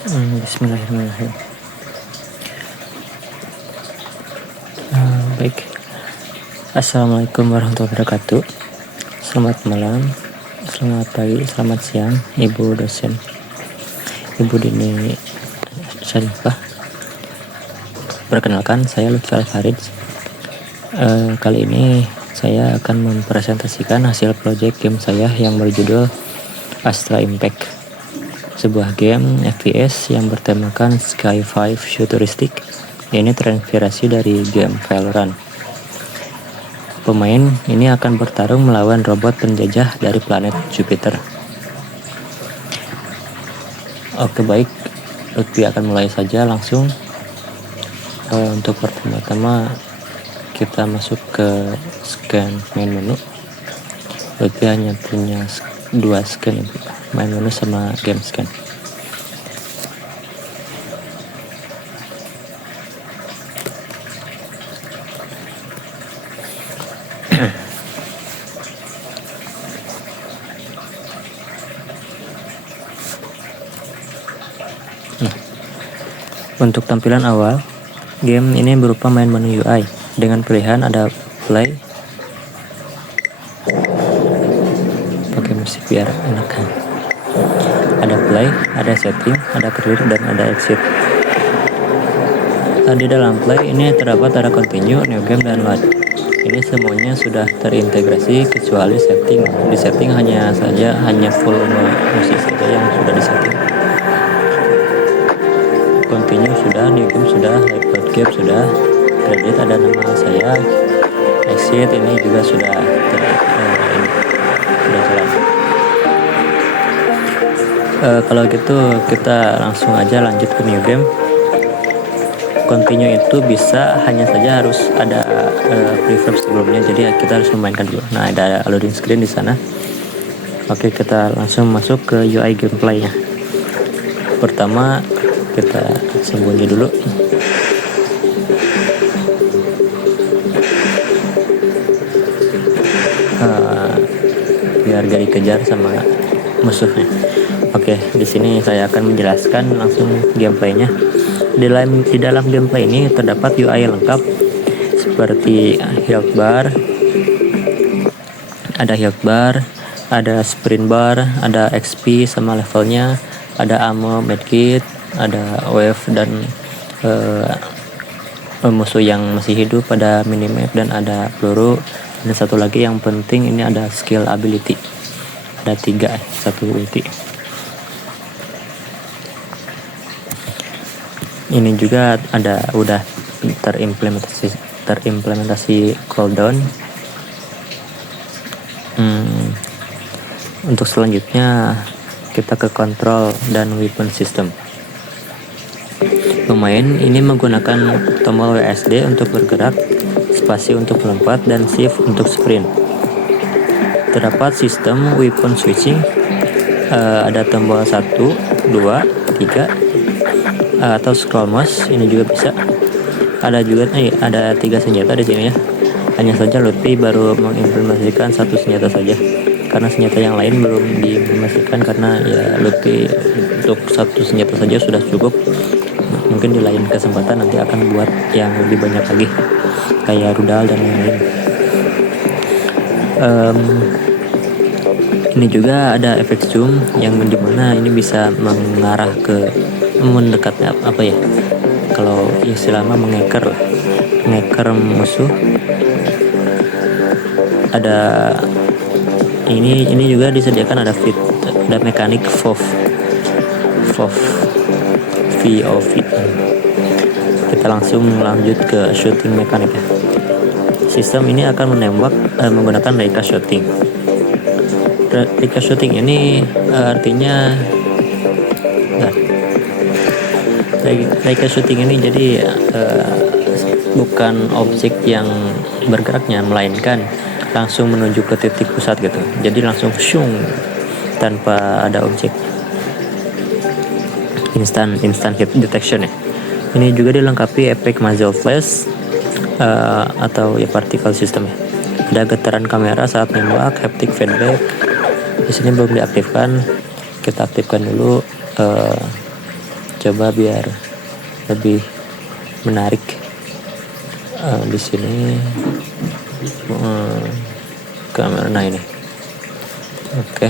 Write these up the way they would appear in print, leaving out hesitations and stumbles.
Bismillahirrahmanirrahim. Baik. Assalamualaikum warahmatullahi wabarakatuh. Selamat malam, selamat pagi, selamat siang, Ibu dosen, Ibu Dini Syarifah. Perkenalkan, saya Lutfi Al-Farid. Kali ini saya akan mempresentasikan hasil proyek game saya yang berjudul Astra Impact, sebuah game FPS yang bertemakan Sky-5 futuristik. Ini terinspirasi dari game Valorant. Pemain ini akan bertarung melawan robot penjajah dari planet Jupiter. Oke, baik, Lutfi akan mulai saja langsung. Untuk pertama-tama kita masuk ke scan main menu. Lutfi hanya punya 2 scan, main menu sama game scan. Untuk tampilan awal, game ini berupa main menu UI dengan pilihan ada play, pakai musik biar enak kan. Ada play, ada setting, ada clear, dan ada exit. Di dalam play ini terdapat ada continue, new game, dan load. Ini semuanya sudah terintegrasi kecuali setting. Di setting hanya full musik saja yang sudah disetting. Continue sudah, new game sudah, load game sudah, credit ada nama saya, exit ini juga sudah jalan. Kalau gitu kita langsung aja lanjut ke new game. Continue itu bisa hanya saja harus ada preverb sebelumnya, jadi kita harus memainkan dulu. Nah, ada loading screen di sana. Oke, kita langsung masuk ke UI gameplaynya. Pertama kita sembunyi dulu. Biar gak dikejar sama musuhnya. Oke, di sini saya akan menjelaskan langsung gameplaynya. Di dalam gameplay ini terdapat UI lengkap seperti health bar, ada sprint bar, ada XP sama levelnya, ada ammo, medkit, ada wave dan musuh yang masih hidup, ada minimap dan ada peluru. Dan satu lagi yang penting ini ada skill ability, ada 3 satu ability. Ini juga ada udah terimplementasi cooldown. Untuk selanjutnya kita ke control dan weapon system. Pemain ini menggunakan tombol WSD untuk bergerak, spasi untuk melompat, dan shift untuk sprint. Terdapat sistem weapon switching, ada tombol 1, 2, 3, atau scroll mouse ini juga bisa. Ada juga ada 3 senjata di sini ya. Hanya saja Lutfi baru mengimplementasikan 1 senjata saja, karena senjata yang lain belum diimplementasikan, karena ya Lutfi untuk 1 senjata saja sudah cukup. Mungkin di lain kesempatan nanti akan buat yang lebih banyak lagi, kayak rudal dan lain-lain. Ini juga ada efek zoom yang dimana ini bisa mengarah ke mendekatnya apa ya, kalau istilahnya mengeker musuh. Ada ini juga disediakan ada mekanik VOV. Kita langsung lanjut ke shooting mekanik ya. Sistem ini akan menembak menggunakan raycast shooting. Raycast shooting ini artinya raycast shooting ini jadi bukan objek yang bergeraknya, melainkan langsung menuju ke titik pusat gitu. Jadi langsung shung tanpa ada objek. Instant hit detection ya. Ini juga dilengkapi efek muzzle flash atau ya particle system ya. Ada getaran kamera saat nembak, haptic feedback. Di sini belum diaktifkan, kita aktifkan dulu coba biar lebih menarik. Di sini kamera, nah ini oke.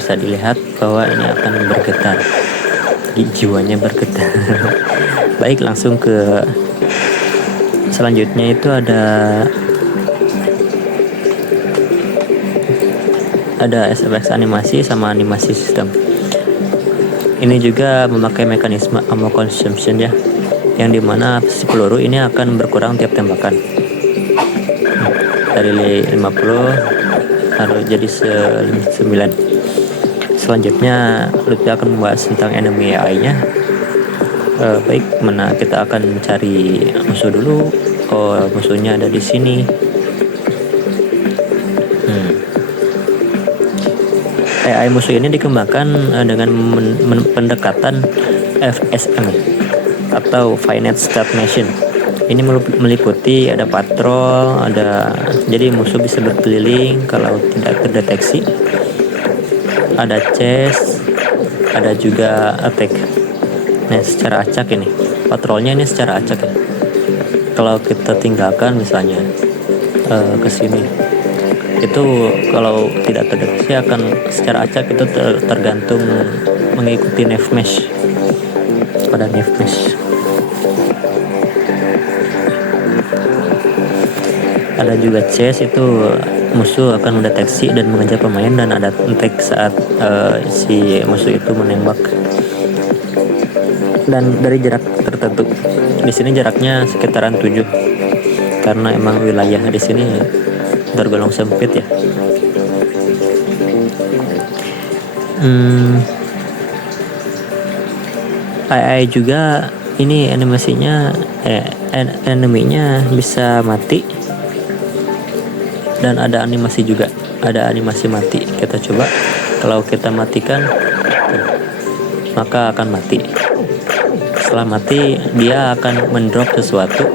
Bisa dilihat bahwa ini akan bergetar, di jiwanya bergetar. Baik, langsung ke selanjutnya. Itu ada SFX animasi sama animasi sistem. Ini juga memakai mekanisme ammo consumption ya, yang dimana si peluru ini akan berkurang tiap tembakan, dari 50 harus jadi 9. Selanjutnya Lutfi akan membahas tentang enemy AI-nya. Baik, mana kita akan cari musuh dulu. Musuhnya ada di sini. AI musuh ini dikembangkan dengan pendekatan FSM atau Finite Stagnation. Ini meliputi ada patrol, jadi musuh bisa berkeliling kalau tidak terdeteksi. Ada chase, ada juga attack. Nah, secara acak ini patrolnya ini secara acak ya. Kalau kita tinggalkan misalnya ke sini, itu kalau tidak terdeteksi akan secara acak itu tergantung mengikuti nav mesh pada nav mesh. Ada juga chase, itu musuh akan mendeteksi dan mengejar pemain, dan ada attack saat si musuh itu menembak dan dari jarak tertentu. Di sini jaraknya sekitaran 7 karena emang wilayah di sini tergolong sempit ya. AI juga ini animasinya eneminya bisa mati, dan ada animasi juga, ada animasi mati. Kita coba, kalau kita matikan maka akan mati. Setelah mati dia akan mendrop sesuatu.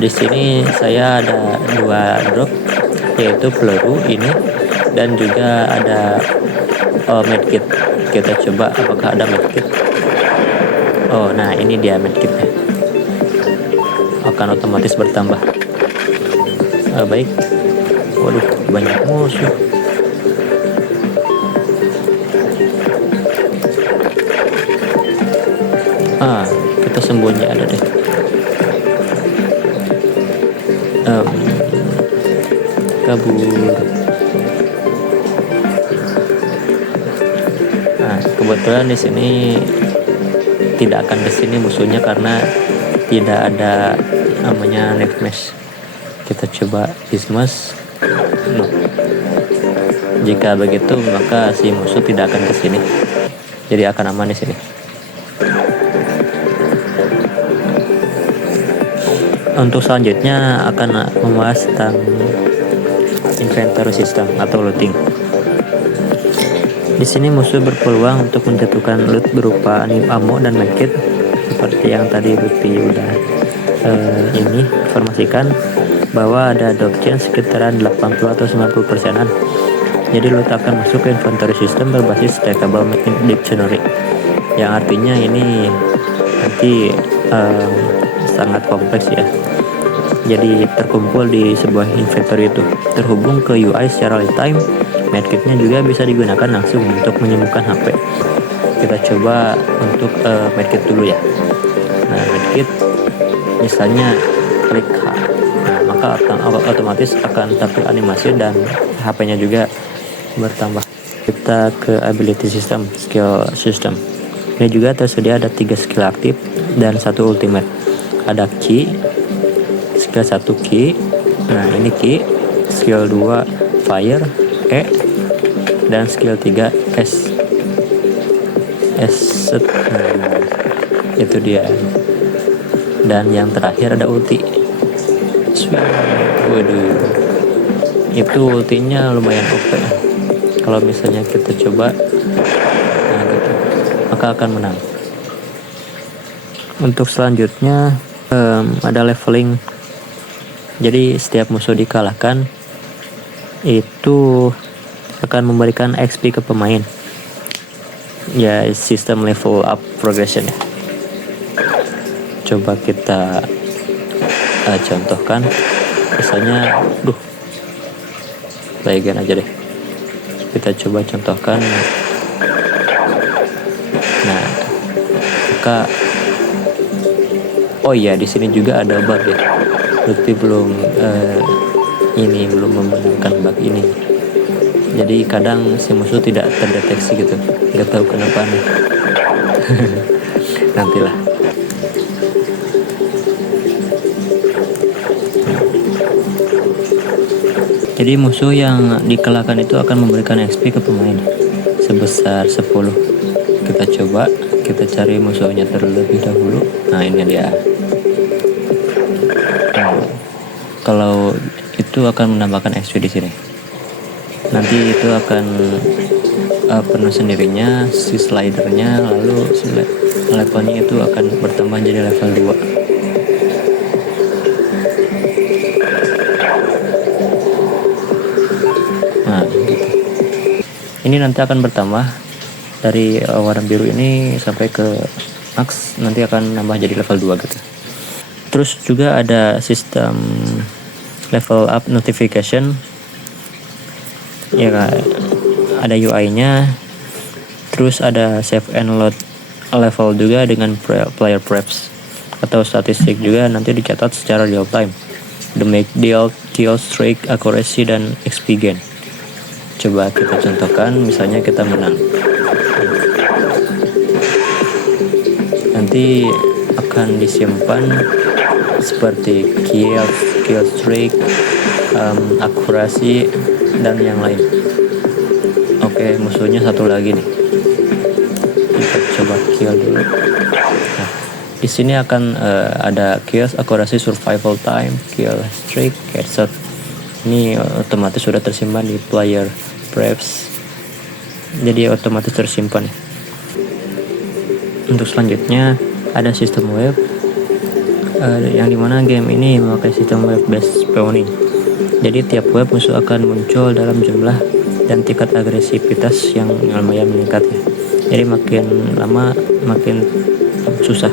Di sini saya ada 2 drop, yaitu peluru ini dan juga ada medkit. Kita coba apakah ada medkit. Nah ini dia medkitnya, akan otomatis bertambah. Baik, waduh banyak musuh. Kita sembunyi ada deh. Kabur. Nah, kebetulan di sini tidak akan ke sini musuhnya karena tidak ada namanya nav mesh. Kita coba dismiss. Jika begitu maka si musuh tidak akan ke sini. Jadi akan aman di sini. Untuk selanjutnya akan membahas tentang inventory system atau looting. Di sini musuh berpeluang untuk menjatuhkan loot berupa ammo dan medkit, seperti yang tadi Lutfi udah ini informasikan bahwa ada drop chance sekitaran 80 atau 90%-an. Jadi loot akan masuk ke inventory system berbasis stackable dictionary, yang artinya ini nanti sangat kompleks ya. Jadi terkumpul di sebuah inventory itu, terhubung ke UI secara real time. Medkitnya juga bisa digunakan langsung untuk menyembuhkan HP. Kita coba untuk medkit dulu ya. Nah, medkit misalnya klik H, maka otomatis akan tampil animasi dan HP-nya juga bertambah. Kita ke ability system, skill system. Ini juga tersedia ada 3 skill aktif dan 1 ultimate. Ada key, skill 1 key, nah ini key, skill 2 fire, E, dan skill 3 S. Nah, itu dia. Dan yang terakhir ada ulti. Waduh, itu ultinya lumayan OP. Kalau misalnya kita coba, nah gitu, maka akan menang. Untuk selanjutnya ada leveling. Jadi setiap musuh dikalahkan itu akan memberikan XP ke pemain. Ya, sistem level up progression ya. Coba kita contohkan. Misalnya, bagian aja deh. Kita coba contohkan. Nah, maka oh iya, di sini juga ada bug ya. Lutfi belum membenarkan bug ini. Jadi kadang si musuh tidak terdeteksi gitu. Nggak tahu kenapa nih. Nantilah. Jadi musuh yang dikalahkan itu akan memberikan XP ke pemain sebesar 10. Kita coba, kita cari musuhnya terlebih dahulu. Nah, ini dia. Kalau itu akan menambahkan XP di sini. Nanti itu akan penuh sendirinya si slidernya, lalu levelnya itu akan bertambah jadi level 2. Nah, gitu. Ini nanti akan bertambah dari warna biru ini sampai ke max, nanti akan nambah jadi level 2 gitu. Terus juga ada sistem level up notification. Ya, ada UI-nya. Terus ada save and load level juga dengan player preps atau statistik juga nanti dicatat secara real time. Damage deal, kill streak, accuracy, dan XP gain. Coba kita contohkan, misalnya kita menang. Nanti akan disimpan seperti kill streak, akurasi, dan yang lain. Oke, musuhnya satu lagi nih. Kita coba kill dulu. Nah, di sini akan ada kill, akurasi, survival time, kill streak, headshot. Ini otomatis sudah tersimpan di player preps. Jadi otomatis tersimpan. Untuk selanjutnya ada sistem web, yang dimana game ini memakai sistem web based spawning. Jadi tiap web musuh akan muncul dalam jumlah dan tingkat agresivitas yang lumayan meningkat ya. Jadi makin lama makin susah,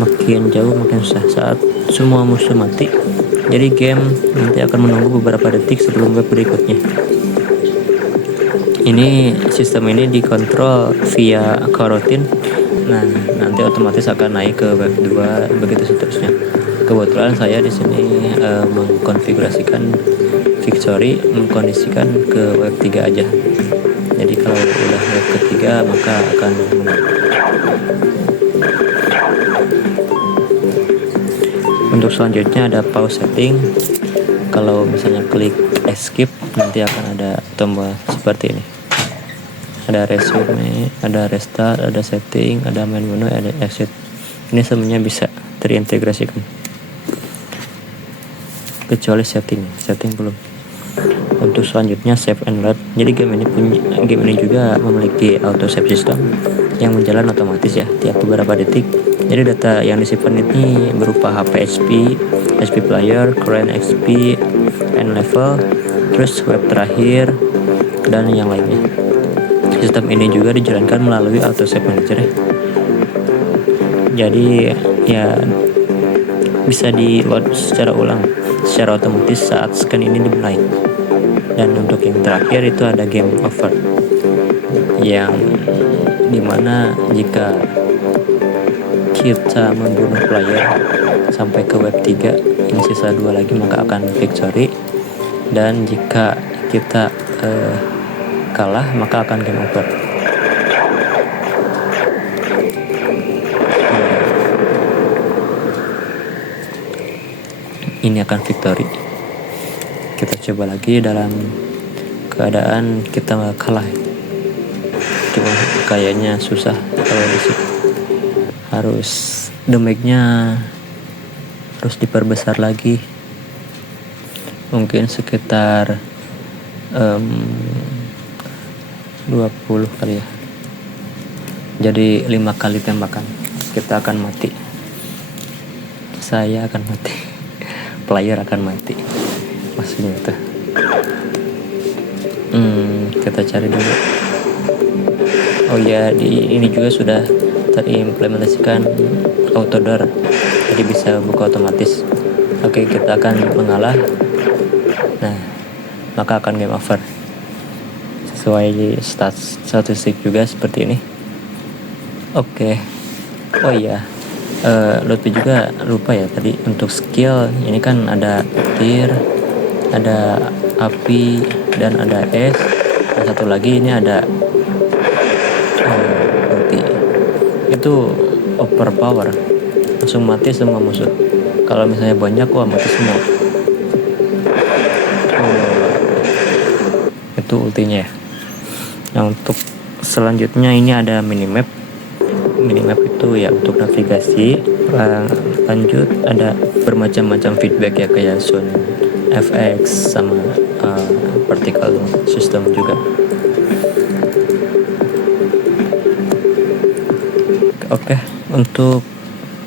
makin jauh makin susah saat semua musuh mati. Jadi game nanti akan menunggu beberapa detik sebelum web berikutnya. Ini sistem ini dikontrol via coroutine. Nah, nanti otomatis akan naik ke web 2, begitu seterusnya. Kebetulan saya di sini mengkonfigurasikan Victory, mengkondisikan ke web 3 aja. Jadi kalau udah web ketiga maka akan menang. Untuk selanjutnya ada pause setting. Kalau misalnya klik escape nanti akan ada tombol seperti ini. Ada resume, ada restart, ada setting, ada main menu, ada exit. Ini semuanya bisa terintegrasikan. Kecuali setting belum. Untuk selanjutnya save and load. Jadi game ini juga memiliki auto save system yang berjalan otomatis ya tiap beberapa detik. Jadi data yang disimpan ini berupa HP player, current XP, and level, terus web terakhir, dan yang lainnya. Sistem ini juga dijalankan melalui auto save manager ya. Jadi ya bisa di load secara otomatis saat scan ini dimulai. Dan untuk yang terakhir itu ada game over, yang dimana jika kita membunuh player sampai ke web 3, ini sisa 2 lagi, maka akan victory. Dan jika kita kalah maka akan game over. Ini akan victory. Kita coba lagi dalam keadaan kita kalah. Cuma kayaknya susah kalau di situ. Harus damage-nya harus diperbesar lagi. Mungkin sekitar 20 kali ya. Jadi 5 kali tembakan kita akan mati. saya akan mati. Player akan mati maksudnya itu. Kita cari dulu. Oh ya, di ini juga sudah terimplementasikan auto door, jadi bisa buka otomatis. Oke, kita akan mengalah. Nah, maka akan game over sesuai statistik juga seperti ini. Oke. Oh iya, Lutfi juga lupa ya tadi untuk skill. Ini kan ada petir, ada api, dan ada es. Dan satu lagi ini ada ulti. Itu overpower, langsung mati semua musuh. Kalau misalnya banyak, wah mati semua. Itu ultinya ya. Nah, untuk selanjutnya ini ada minimap. Minimap itu ya untuk navigasi. Lanjut ada bermacam-macam feedback ya, kayak sound FX sama particle system juga. Oke, untuk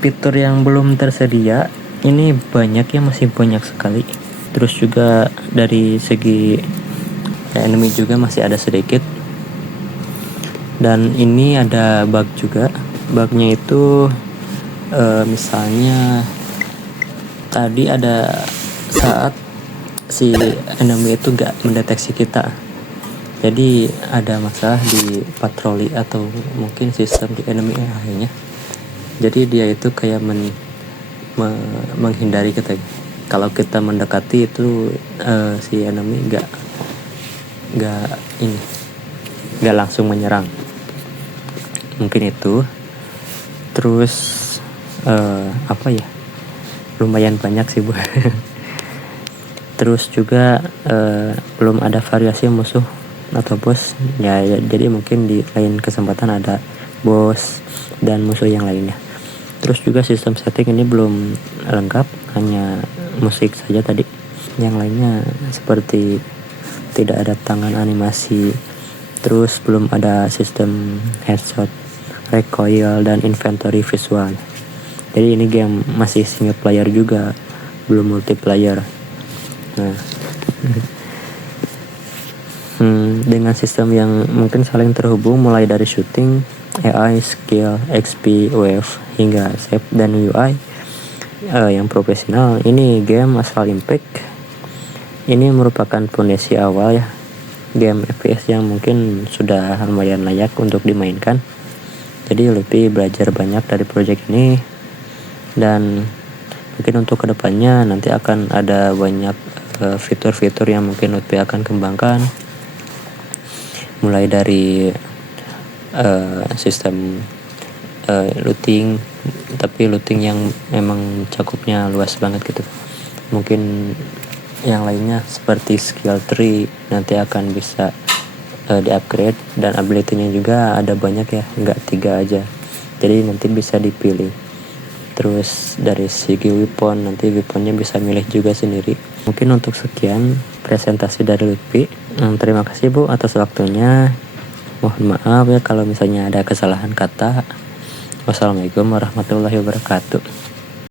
fitur yang belum tersedia ini banyak ya, masih banyak sekali. Terus juga dari segi enemy juga masih ada sedikit. Dan ini ada bug juga. Bugnya itu misalnya tadi ada saat si enemy itu gak mendeteksi kita, jadi ada masalah di patroli atau mungkin sistem di enemy akhirnya. Jadi dia itu kayak menghindari kita. Kalau kita mendekati itu si enemy gak langsung menyerang, mungkin itu. Terus apa ya, lumayan banyak sih Bu. Terus juga belum ada variasi musuh atau bos ya, jadi mungkin di lain kesempatan ada bos dan musuh yang lainnya. Terus juga sistem setting ini belum lengkap, hanya musik saja tadi. Yang lainnya seperti tidak ada tangan animasi. Terus belum ada sistem headshot, recoil, dan inventory visual. Jadi ini game masih single player juga, belum multiplayer. Nah, dengan sistem yang mungkin saling terhubung mulai dari shooting, AI, skill, XP, wave, hingga save dan UI yang profesional, ini game Astral Impact ini merupakan fondasi awal ya, game FPS yang mungkin sudah lumayan layak untuk dimainkan. Jadi Lutfi belajar banyak dari project ini, dan mungkin untuk kedepannya nanti akan ada banyak fitur-fitur yang mungkin Lutfi akan kembangkan, mulai dari sistem looting, tapi looting yang memang cakupnya luas banget gitu. Mungkin yang lainnya seperti skill tree nanti akan bisa di-upgrade, dan ability-nya juga ada banyak ya, nggak 3 aja, jadi nanti bisa dipilih. Terus dari segi weapon, nanti weaponnya bisa milih juga sendiri. Mungkin untuk sekian presentasi dari Lutfi. Terima kasih Bu atas waktunya. Mohon maaf ya kalau misalnya ada kesalahan kata. Wassalamualaikum warahmatullahi wabarakatuh.